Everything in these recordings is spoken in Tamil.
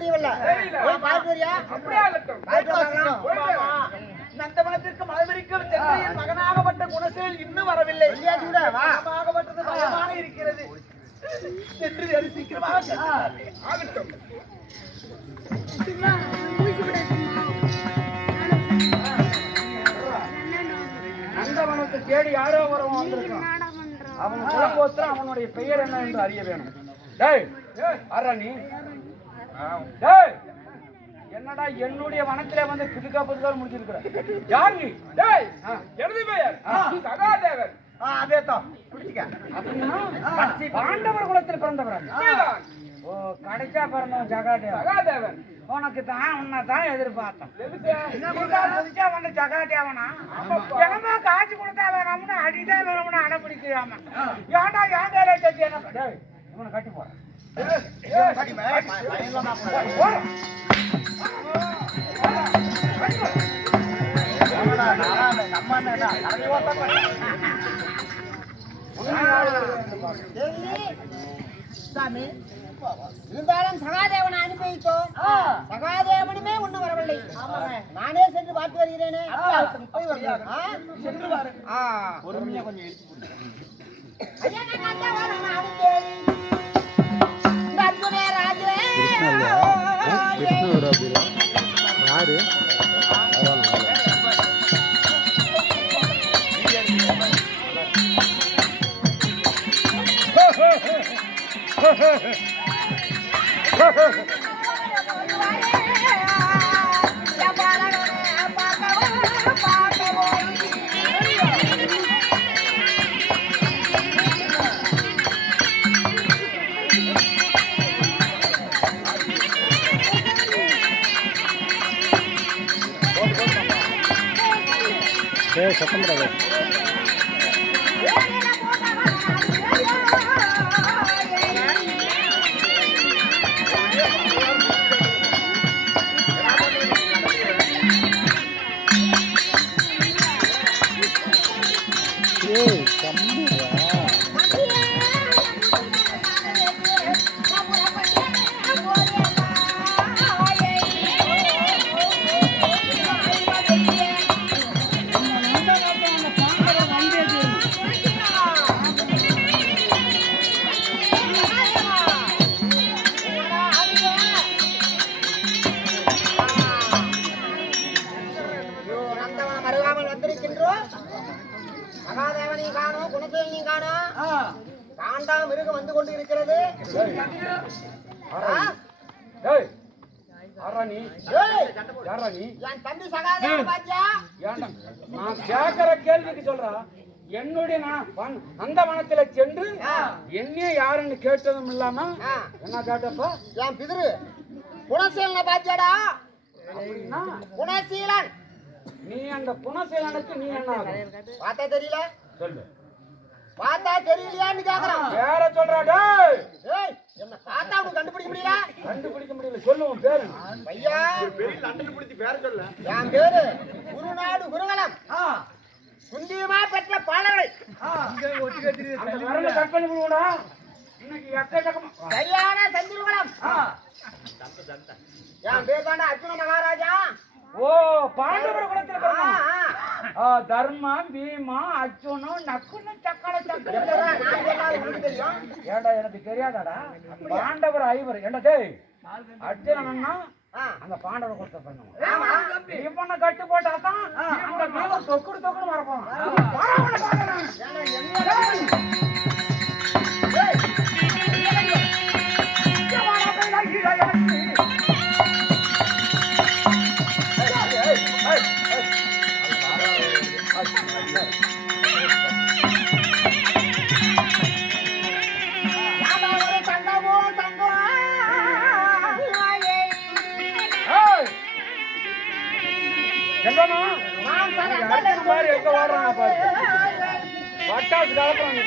புரியவில்லை. பாட்டு வரியா? அப்படியே ஆகட்டும். நந்தவனத்திற்கு மதுமரிக்கும் சென்னையின் மகனாகப்பட்ட குணசேல் இன்னும் வரவில்லை. மகனாகப்பட்டது பயமாக இருக்கிறது என்று சீக்கிரமாக ஆகட்டும். நந்தவனத்தை தேடி யாரோ வரவன் வந்திருக்கான். அவன் குலகோத்திரம் அவனுடைய பெயர் என்ன என்று அறிய வேணும். டேய் நீ என்னடா என்னுடைய வனத்திலே வந்து புதுக்கா புதுக்கா முடிச்சிருக்கிற? யார் நீ? டேய் எனது பெயர் சகாதேவன். அதேதான் பாண்டவர் குலத்தில் பிறந்தவர். ஓ கடைச்சா பிறந்தவன் சகாதேவன். உனக்கு தான் உன்னதான் எதிர்பார்த்தேன். வந்து சகாதேவனா என்னமா காட்சி கொடுத்தா வேணாம்னு அடிதான் வேணும்னு அடம்பிடிக்காம ஏன்டா ஏன் வேலை செஞ்சு என்ன இவனை கட்டி போறேன். சாமி இருந்தாலும் சகாதேவனை அனுப்பி வைத்தோம். சகாதேவனுமே ஒண்ணு வரவில்லை. நானே சென்று பார்த்து வருகிறேனே. பொறுமையா கொஞ்சம் யாரு சத்தம் போடாத. மிருகம் வந்து கொண்டு இருக்கிறது. என் தம்பி சகாதேவன் பாத்தியா? நான் கேட்கிற கேள்விக்கு சொல்றா. என்னுடைய அந்த வனத்துல சென்று என்னைய யாருன்னு கேட்டதும் இல்லாம என்ன கேட்டப்ப என் பிதிரு குணசீலனை பாத்தியாடா? அப்படின்னா குணசீலன். நீ அந்த குணசீலனுக்கு நீ என்ன பார்த்தா தெரியல? சொல்லு. பார்த்தா தெரியலையான்னு கேக்குறான். வேற சொல்றாடா? ஏய் என்ன பார்த்தா அவனுக்கு கண்டுபிடிக்க முடியல? கண்டுபிடிக்க முடியல. சொல்லு உன் பேரு. ஐயா பெரிய லண்டன் பிடிச்சி பேர சொல்ல. என் பேரு குருநாடு குருகலம். சுந்தியமா பெற்ற பாலவரை. இங்க ஒட்டி கட்டிரு. அந்த வரல கட் பண்ணி விடுடா. இன்னைக்கு எக்கச்சக்கமா சரியான சந்திரகுலம். என் பேர் தாண்டா அர்ஜுன மகாராஜா. ஓ பாண்டவர் குலத்துல பிறந்தா. தர்மா பீமா அர்ஜுனு நக்குன்னு சக்கர சக்கர. ஏண்டா எனக்கு தெரியாதாடா? பாண்டவர் ஐவர். ஏண்டா டேய் அர்ஜுனன்னா அந்த பாண்டவர் குலத்துல பிறந்தவன். இவனை கட்டு போட்டாதான் இவனை தொக்குடு தொக்குடு வரப்போம். பட்டாசு கலப்புறாங்க.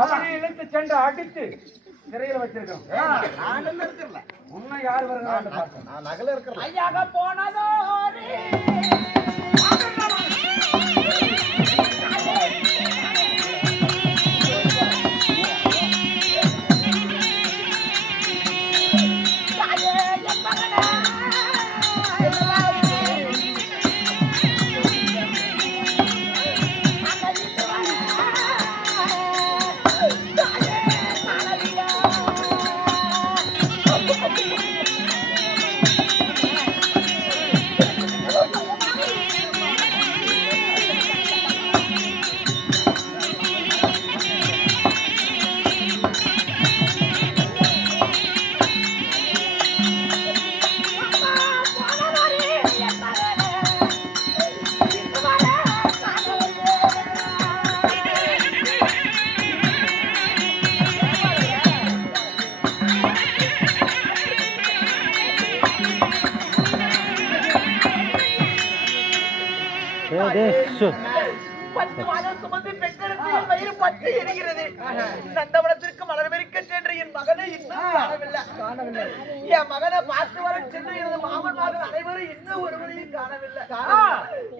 அவனை இழுத்து சென்று அடித்து சிறையில் வச்சிருக்கோம். நானும் இருக்கல. உன்னை யார் வருகிறான்னு பார்க்க. நான் நகல இருக்கல. ஐயாக போனதோ பத்து மாதம் சுமந்து பெற்றெடுத்து என் வயிறு பற்றி எரிகிறது. நந்தவனத்திற்கு மலர்மெரிக்க சென்று என் மகனை இன்னும் காணவில்லை. என் மகனை பார்த்து வர சென்று எனது மாமன் மகன் அனைவரும் இன்னும் ஒருவரையும் காணவில்லை.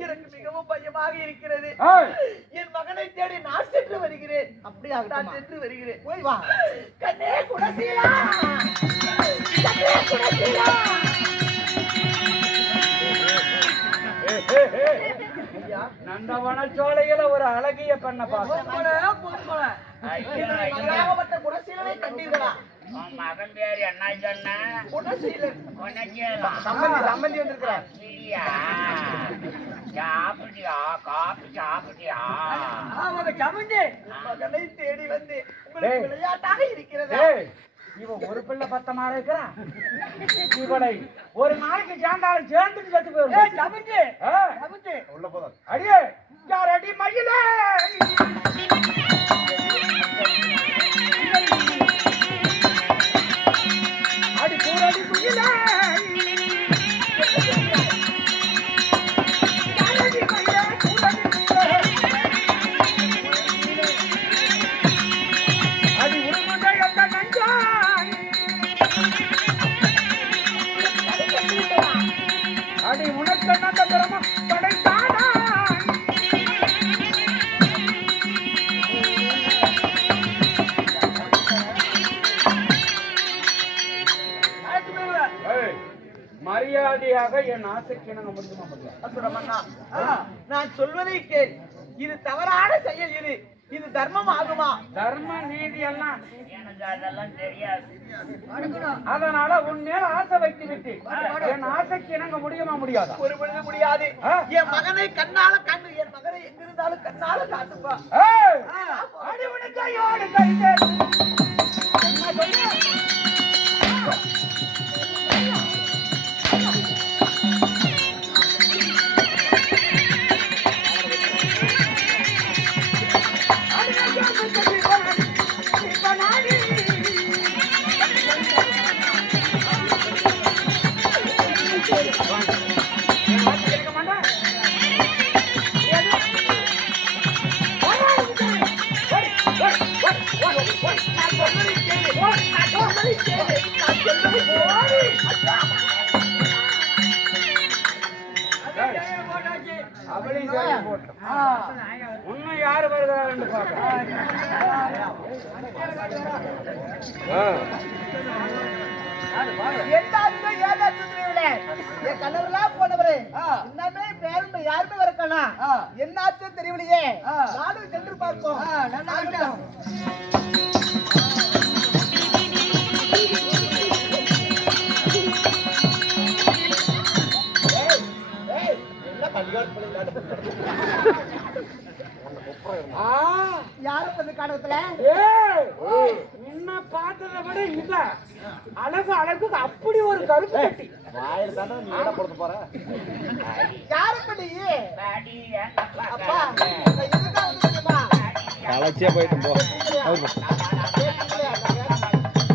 எனக்கு மிகவும் பயமாக இருக்கிறது. என் மகனை தேடி நான் சென்று வருகிறேன். அப்படியா? நான் சென்று வருகிறேன். போய் வா. கண்ணே குடசீலா, கண்ணே குடசீலா. நந்தவன சோலையில ஒரு அழகிய பெண்ணை பார்த்தேன். குணசீலனை கண்டீர்களா? மகன் பேர் என்ன சொன்ன? குணசீலன். சம்பந்தி வந்திருக்கிறார். சாப்பிட்டியா? காப்பி சாப்பிட்டியா? மகனை தேடி வந்து உங்களுக்கு விளையாட்டாக இருக்கிறதா? இவன் ஒரு பிள்ளை பத்தமா இருக்கிறான். இவனை ஒரு நாளைக்கு சேர்ந்தாலும் சேர்ந்துட்டு செத்து போயிடும். உள்ள போதும். அடியே யார் அடி மயிலே அடி கூறடி குயிலே அடி உருமுதை அந்த நஞ்சாய் அடி உனக்கு அந்த பிரம படைத்தானா மரியாதையாக என் ஆசைக்கு நாங்க முடியுமா அசுரமண்ணா, நான் சொல்வதை கேள். இது தவறான செயல். இது தர்மம் ஆகுமா? தர்ம நீதி எல்லாம் எனக்கு அதெல்லாம் தெரியாது. அதனால உன் மேல ஆசை வைத்து விட்டு என் ஆசைக்கு நாங்க முடியுமா முடியாதா? ஒரு பொழுது முடியாது. என் மகனை கண்ணால கண்ணு, என் மகனை எங்கிருந்தாலும் கண்ணால காட்டுப்பா. அடி உனக்கு ஐயோடு கைது உன்னை யாரு வருகிறார் என்று பார்க்க. என் கணவர்களா போனவரு இன்னமே பேருந்து யாருமே வரக்கானா? என்னாச்சு தெரியலையே. நானும் சென்று பார்ப்போம். யாரு வந்து காணத்துல உன்னை பார்த்ததை விட இல்ல அழகு அப்படி ஒரு கருப்பு கட்டி வாயில தானே நீ இடம் கொடுத்து போற. யாரு பண்ணி? அப்பா இதுதான் வந்துமா? களைச்சே போயிட்டு போ.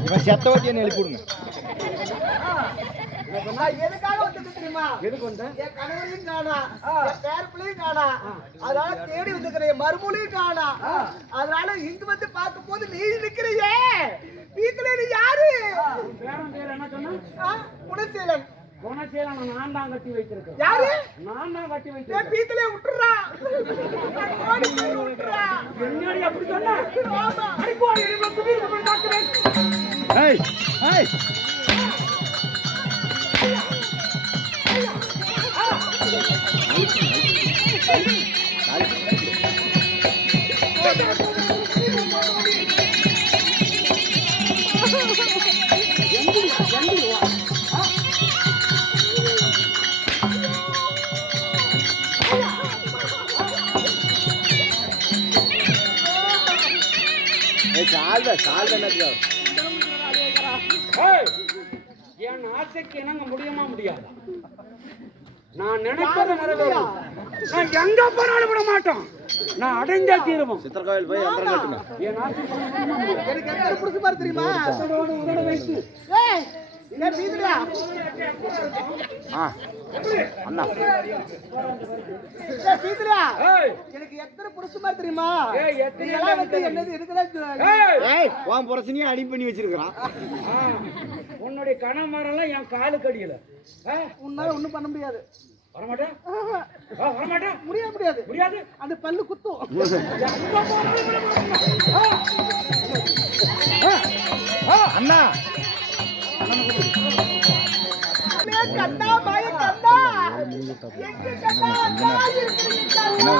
இவன் செத்த ஓட்டியை எழுப்பி விடுங்க. நான் எதுக்காக வந்துட்டு தெரியுமா? எதுக்கு வந்த? என் கணவரையும் காணா, என் பேர பிள்ளையும் காணா, அதனால தேடி வந்துக்கிறேன். என் மருமகளையும் காணா, அதனால இங்க வந்து பார்க்கும் போது நீ நிக்கிறியே, வீட்டுல நீ யாரு? பேரன் பேர் என்ன சொன்ன? குணசீலன். குணசீலன் நான் தான் கட்டி வைத்திருக்கேன். யாரு? நான் தான் கட்டி என் வைத்திருக்கேன். வீட்டுல விட்டுறா, ஓடி போய் விட்டுறா. என்னடி அப்படி சொன்ன? ஆமா. அடிப்போ, இவன் குடியில போய் பார்க்கிறேன். ஏய் ஏய் கால் என்னது ஏய், என் ஆசைக்கு இணங்க முடியுமா முடியாதா? நான் நினைப்பதை நிறைவேறும். நான் எங்க போனாலும் விட மாட்டோம். நான் அடைந்தே தீருவோம். சித்திர கோயில் போய் யந்திரம் கட்டுங்க. என் ஆசைக்கு இணங்க முடியாது. எனக்கு எத்தனை புடிச்சு பாரு தெரியுமா? உதடோடு உதட வைத்து ஏய், என் வீட்டுல அண்ணா என் வீட்டுல ஏய், எனக்கு எத்தனை புடிச்சு பாரு தெரியுமா? ஏய், எத்தனை இதெல்லாம் வந்து என்னது இருக்குதான். ஏய், ஏய் உன் புரசனியே அடி பண்ணி வச்சிருக்கான். ஆ, உன்னுடைய கணவரெல்லாம் என் காலுக்கு அடியில. உன்னால ஒண்ணும் பண்ண முடியாது. வரமாட்டேன், வரமாட்டேன், முடியாது. முடியாது. அந்த பல்லு குத்தும். அண்ணா கண்டா மாய கண்டா எங்க கண்டா அக்கா இருக்கிறீங்க கண்டா.